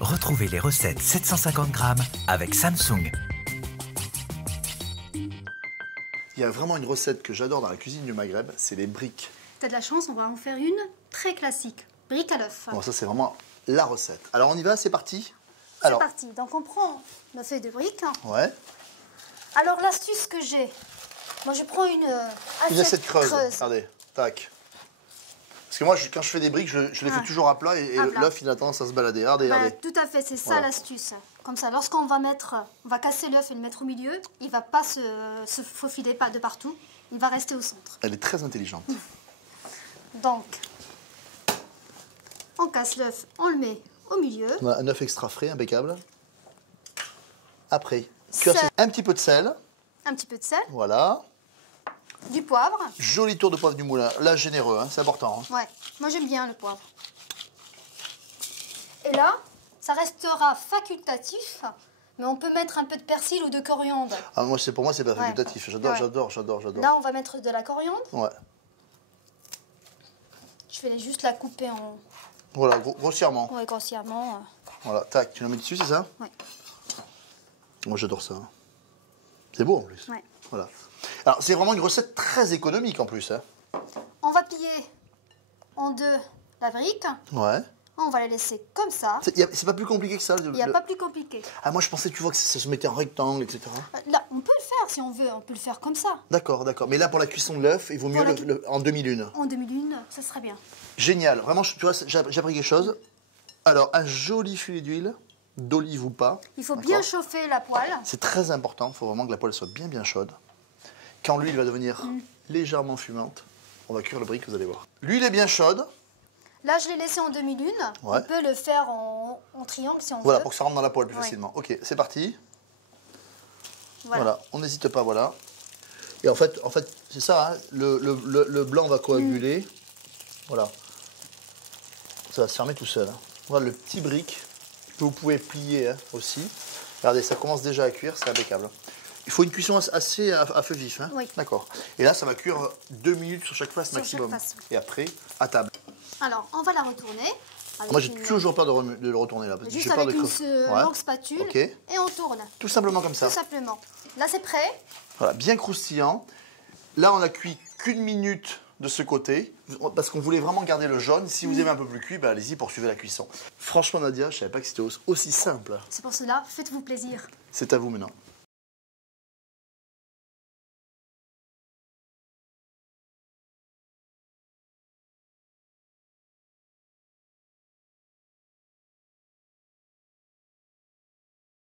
Retrouvez les recettes 750 grammes avec Samsung. Il y a vraiment une recette que j'adore dans la cuisine du Maghreb, c'est les briques. T'as de la chance, on va en faire une très classique. Briques à l'œuf. Bon, ça c'est vraiment la recette. Alors on y va, c'est parti. C'est parti. Donc on prend nos feuilles de briques. Ouais. Alors l'astuce que j'ai, moi je prends une assiette creuse. Regardez, tac. Parce que moi, quand je fais des briques, je les fais toujours à plat et l'œuf il a tendance à se balader. Regardez, regardez. Tout à fait, c'est ça l'astuce. Comme ça, lorsqu'on va casser l'œuf et le mettre au milieu, il ne va pas se faufiler pas de partout, il va rester au centre. Elle est très intelligente. Donc, on casse l'œuf, on le met au milieu. On a un œuf extra frais, impeccable. Après, un petit peu de sel. Un petit peu de sel. Voilà. Du poivre. Joli tour de poivre du moulin. Là, généreux, hein, c'est important. Hein. Ouais, moi j'aime bien le poivre. Et là, ça restera facultatif, mais on peut mettre un peu de persil ou de coriandre. Ah, pour moi, c'est pas facultatif. J'adore, j'adore. Là, on va mettre de la coriandre. Ouais. Je vais juste la couper en... Voilà, grossièrement. Oui, grossièrement. Voilà, tac, tu la mets dessus, c'est ça? Oui. Moi, j'adore ça. C'est beau en plus. Ouais. Voilà. Alors, c'est vraiment une recette très économique en plus. Hein. On va plier en deux la brique. Ouais. On va la laisser comme ça. C'est pas plus compliqué que ça. Il n'y a pas plus compliqué. Ah, moi, je pensais, tu vois, que ça se mettait en rectangle, etc. Là, on peut le faire si on veut. On peut le faire comme ça. D'accord, d'accord. Mais là, pour la cuisson de l'œuf, il vaut mieux en demi-lune. En demi-lune, ça serait bien. Génial. Vraiment, tu vois, j'ai appris quelque chose. Alors, un joli filet d'huile, d'olive ou pas. Il faut bien chauffer la poêle. C'est très important. Il faut vraiment que la poêle soit bien chaude. Quand l'huile va devenir légèrement fumante, on va cuire le brique, vous allez voir. L'huile est bien chaude. Là, je l'ai laissé en demi-lune. Ouais. On peut le faire en triangle si on veut. Voilà, pour que ça rentre dans la poêle plus facilement. Ok, c'est parti. Voilà, on n'hésite pas, voilà. Et en fait c'est ça, hein, le blanc va coaguler. Voilà. Ça va se fermer tout seul. Hein. Voilà le petit brique que vous pouvez plier aussi. Regardez, ça commence déjà à cuire, c'est impeccable. Il faut une cuisson assez à feu vif. Hein. Oui. D'accord. Et là, ça va cuire 2 minutes sur chaque face maximum. Chaque face. Et après, à table. Alors, on va la retourner. Moi, j'ai toujours peur de le retourner là. Parce juste que avec une longue spatule. Et on tourne. Tout simplement comme ça. Tout simplement. Là, c'est prêt. Voilà, bien croustillant. Là, on a cuit qu'une minute de ce côté, parce qu'on voulait vraiment garder le jaune. Si vous aimez un peu plus cuit, bah, allez-y, poursuivez la cuisson. Franchement, Nadia, je ne savais pas que c'était aussi simple. C'est pour cela, faites-vous plaisir. C'est à vous maintenant.